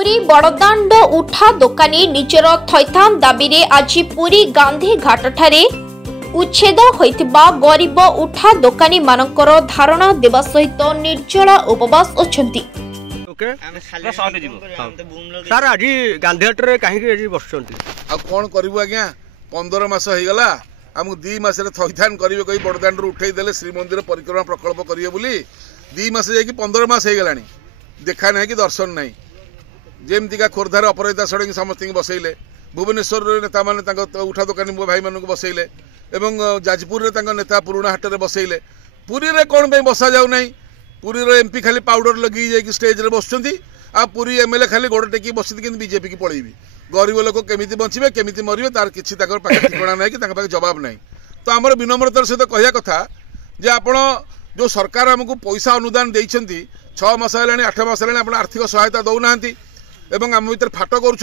पुरी बड़दाण्ड उठा दोकानी निजर थैथान दाबी आज पुरी गांधी घाट ठारे उच्छेद होइतिबा गरीब उठा दोकानी मानकर धारणा देवा सहित निर्जला उपवास अछंती। सर आज गांधीघाट रे कहीं बसुंट कौन करू आज्ञा 15 मास होगला आमको 2 मास थैथान करेंगे कही बड़दाण्ड उठे देले श्रीमंदिर परिक्रमा प्रकल्प करेंगे बोली 2 मास जा 15 मास होगला देखा ना कि दर्शन ना जमतीका खोर्धार अपराजिता षड़ी समस्त बसैले भुवनेश्वर नेता मैंने उठा दोकानी भाई मानक बसैले एवं जाजपुर नेता पुराणा हाट में बसैले पुरी रे कौन बसा जाऊना पुरी एमपी खाली पाउडर लगी जाकि स्टेज रे बसुँच आ पुरी एमएलए खाली गोड़ टेकी बस बीजेपी की पलैबी गरीब लोक केमी बचे केमी मरवे तार किसी ठिकाना ना कि जवाब ना। तो आम विनम्रतार सहित कहया कथा जे आपण जो सरकार आमको पैसा अनुदान देइछंती 6 मास है 8 मास है आप आर्थिक सहायता दौना एवं आम भर फाट कर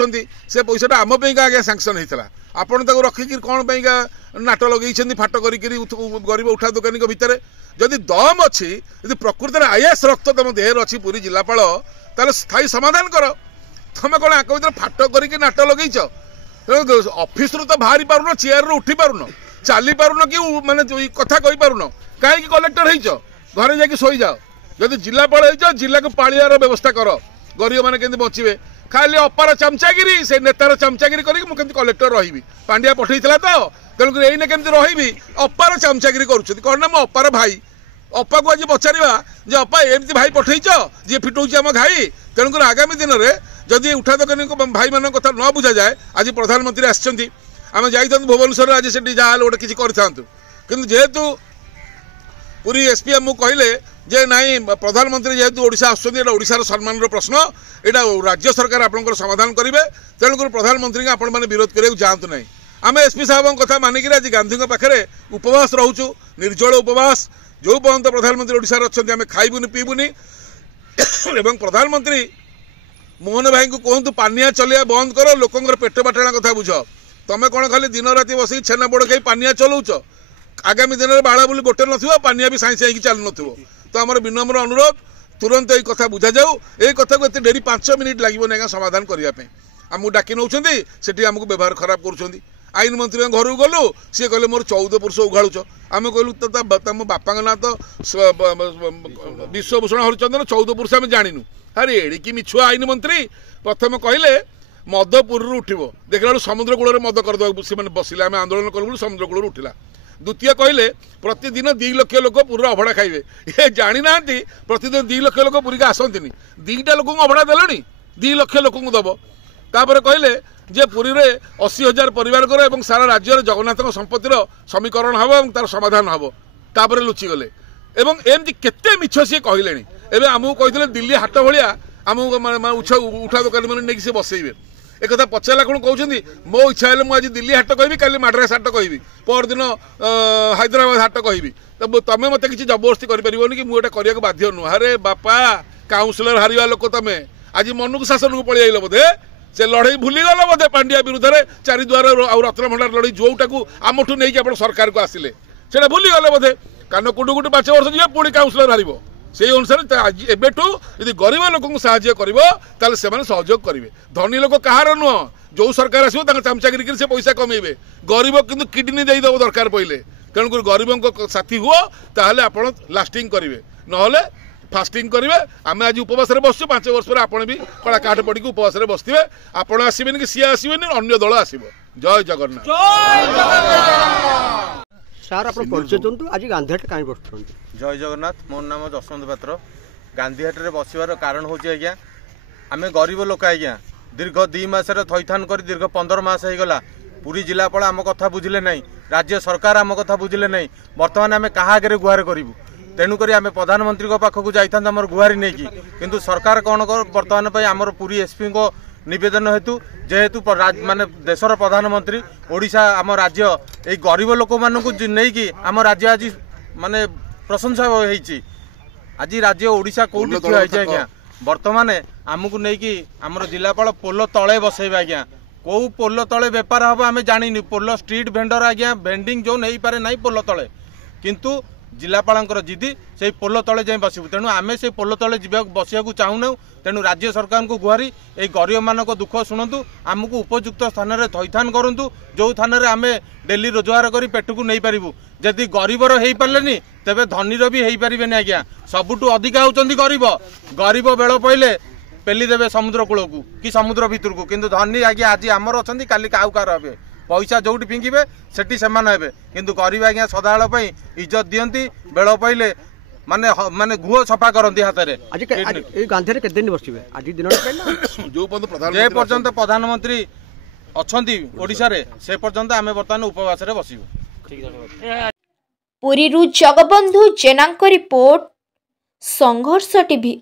से पैसा आम आगे सांक्शन होता आपड़ तक रखिक कौन नाट लगे फाट कर गरीब उठा दोकानी भितर जदि दम अच्छी यदि प्रकृत में आयास रक्त तुम देहर अच्छी पुरी जिलापाल ताले स्थायी समाधान कर तुम कौन आक भर फाट कर नाट लगेच ऑफिस रु तो बाहरी पारुन चेयर रू उठी पारुन चली पारुन कि माने कथा कही पारुन कहीं कलेक्टर हो घरे जाकि शोई जाओ जदि जिलापाल हो जिला को पालियार व्यवस्था कर गरीब मैंने केमती बचे खाली अपार चमचागिरी से नेतार चमचागिरी करके कलेक्टर रही पांड्या पठेला तो तेणुक एने केमती रही अपार चमचागिरी कर कौन ना मो अपार भाई अपा को आज पचारा जे अपा एमती भाई पठेच जी फिटौच आम घाई तेणुक आगामी दिन में जदि उठा दोकानी भाई मान कथा न बुझा जाए आज प्रधानमंत्री आम जाइए भुवनेश्वर आज से जहाँ गोटे किसी करूँ जेहेतु पुरी एसपी आमको कहले जे नाई प्रधानमंत्री जेहेतु ओडिशा आसुछन्ति ओडिशार सम्मान प्रश्न एटा राज्य सरकार आपनकर समाधान करेंगे तेणुक प्रधानमंत्री को आपण मैंने विरोध करने जातु ना आम एसपी साहब कथा मानिक आज गांधी पाखे उपवास रोचु निर्जल उपवास जो पर्यंत प्रधानमंत्री ओडिशा अच्छा आम खाइबुनि पीबुनि एवं प्रधानमंत्री मोहन भाई को कहतु पानिया चलिया बंद कर लोकंर पेट बाटणा कथा बुझ तुम कौन खाली दिन राति बस छेना पोड़ खाई पानिया चलाउच आगामी दिन में बाड़ा बोली गोटे न पानिया भी साई साई चलु न तो आम विनम्र अनुरोध तुरंत ये कथा बुझा जाऊ ये कथा को एत डेरी 5 मिनिट लगे समाधान करने आमको डाकी नौ से आमको व्यवहार खराब कर आईन मंत्री घर गलु सी कहले मोर 14 पुरुष उघाड़ुच आम कहलु तुम बापा ना तो विश्वभूषण हरिचंदन 14 पुरुष आम जाणीनु अरे एड़िकी मिछुआ आईन मंत्री प्रथम कहले मद पुरी उठो देखला समुद्र कूल मद करदे से बसिले आम आंदोलन कलु समुद्र कूल उठिला द्वितीय कहले प्रतिदिन 2 लाख लोक पुरी अभड़ा खाइबे ये जानी ना प्रतिदिन 2 लाख लोक पुरी आसती 2टा लोक अभड़ा देलनी 2 लाख लोक दब तापर कहले जे पुरी रे 80,000 परिवार कर एवं सारा राज्य जगन्नाथ संपत्तिर समीकरण हम और तार समाधान हम तापर लुचि गले एवं एमती केते मिछ सी कहले एवं आमको कहते दिल्ली हाट भाया आमको उठा दोकानी मैंने नहीं बसैबे एक कथा पचारा कौन कहते मो इच्छा है मुझे दिल्ली हाट कहि काली मद्रास हाट कहि परदिन हैदराबाद हाट कहि तो तुम मत किसी जबरदस्ती कर कि मुझे करने को बाध्य नुह अरे बापा काउंसिलर हारिया लोक तुम आज मन को शासन को पलि आइल बोधे से लड़ई भूली गल बोधे पांड्या विरुद्ध में चारिद्वार और रत्नभंडार लड़ई जोटा आमठू नहीं आप सरकार को आसिले से भूली गले बोधे कारण कुटु कुटु 5 वर्ष जी पुणी काउंसिलर हार से अनुसार एबेठू यदि गरीब लोक साहाय्य कर सहयोग करेंगे धनी लोक कहार नुह जो सरकार आसो चमचागिरी से पैसा कमेबे गरीब किंतु किडनी देदेव दरकार पड़े तेणुक गरीबों साथी हुआ ताहले आपण लास्टिंग करेंगे ना फास्टिंग करेंगे आम आज उपवास बसु 5 वर्ष पर आपण भी कड़ा काठ पड़ी उपवास बसवे आपण आसबेनि कि सी आसबे अन्य दल आसो। जय जगन्नाथ। सर आप परिचय आज गांधीघाट कहीं बस जय जगन्नाथ मोर नाम जसवंत पात्र गांधीघाट रे बसवार कारण हूँ आज्ञा आम गरीब लोक आज्ञा दीर्घ 2 मास थैथान कर दीर्घ 15 मास होगला पुरी जिलापाल आम कथा बुझिले नहीं राज्य सरकार आम कथा बुझिले नहीं बर्तमान आम क्या आगे गुहार करूँ तेणुक आम प्रधानमंत्री पाखक जाता आम गुहारी नहीं किंतु सरकार कौन कर बर्तमान आमर पुरी एसपी को निवेदन हेतु जेहेतु माने देशर प्रधानमंत्री ओडिशा आम राज्य ये गरीब लोक मानू नहीं आम राज्य आज माने प्रशंसा होती आज राज्य ओडिशा कौटी ठिया आज्ञा बर्तमान आमको नहीं आमर जिलापाल पोल तले बसैबे आज्ञा कौ पोल तले बेपार हम आम जानी पोल स्ट्रीट भेंडर आज्ञा भेंडिंग जो नहीं पारे ना पोल तले किंतु जिलापाल जिदी से पोल तले जाए बसबू तेणु आम से पोल तले बसिया चाहूना तेणु राज्य सरकार को गुहारी ये गरीब मान दुख शुणु आमको उपयुक्त स्थान में थैथान करूँ जो थान आम डेली रोजगार कर पेट को नहीं पारू जदि गरीबर हो पारे तेरे धनीर भी हो पारे आज्ञा सबुठू अधिका होती गरीब गरीब बेल पड़े पेलीदेवे समुद्र कूल को कि समुद्र भितर को किंतु धनी आज्ञा आज आमर अच्छा काली काउ कार हे पैसा जो फिंगे सेठी से किंतु गरीब आज्ञा सदाबेल इज्जत दियंती बेल पड़े माने माने गुह सफा करती हाथ में जे पर्यंत प्रधानमंत्री अच्छा ओडिशा रे से पर्यंत आम बर्तमान उपवास बसबू। पुरीरू जगबंधु जेनांक रिपोर्ट संघर्ष टीवी।